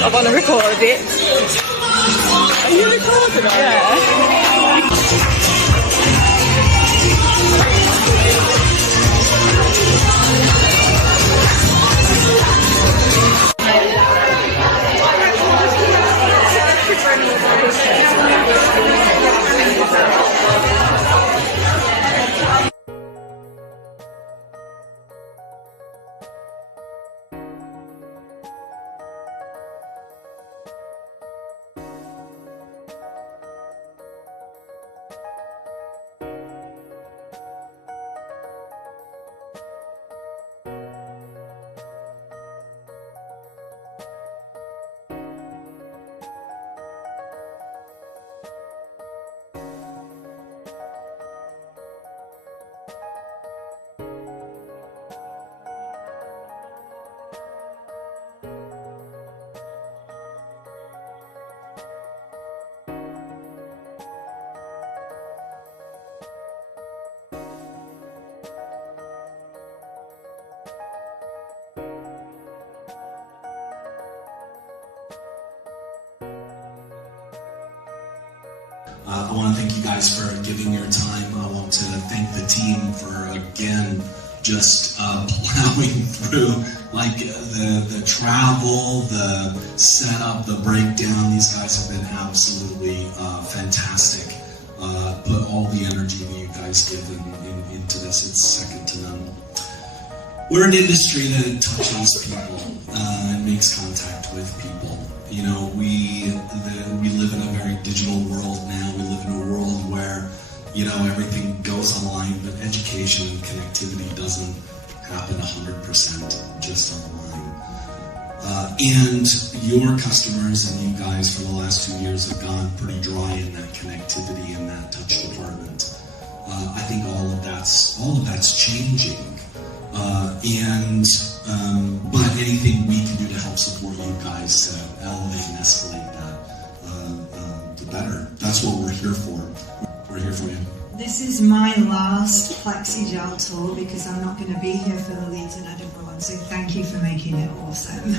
I want to record it. Are you recording it? Yeah. I want to thank you guys for giving your time. I want to thank the team for, again, just plowing through like the travel, the setup, the breakdown. These guys have been absolutely fantastic. Put all the energy that you guys give into this. It's second to none. We're an industry that touches people and makes contact with people. You know, we live in a very digital world now. We live in a world where, you know, everything goes online, but education and connectivity doesn't happen 100% just online. And your customers and you guys for the last 2 years have gone pretty dry in that connectivity and that touch department. I think all of that's changing. But anything we can do to help support you guys to elevate and escalate that, the better. That's what we're here for. We're here for you. This is my last plexigel tour because I'm not going to be here for the Leeds and Edinburgh one, so thank you for making it awesome.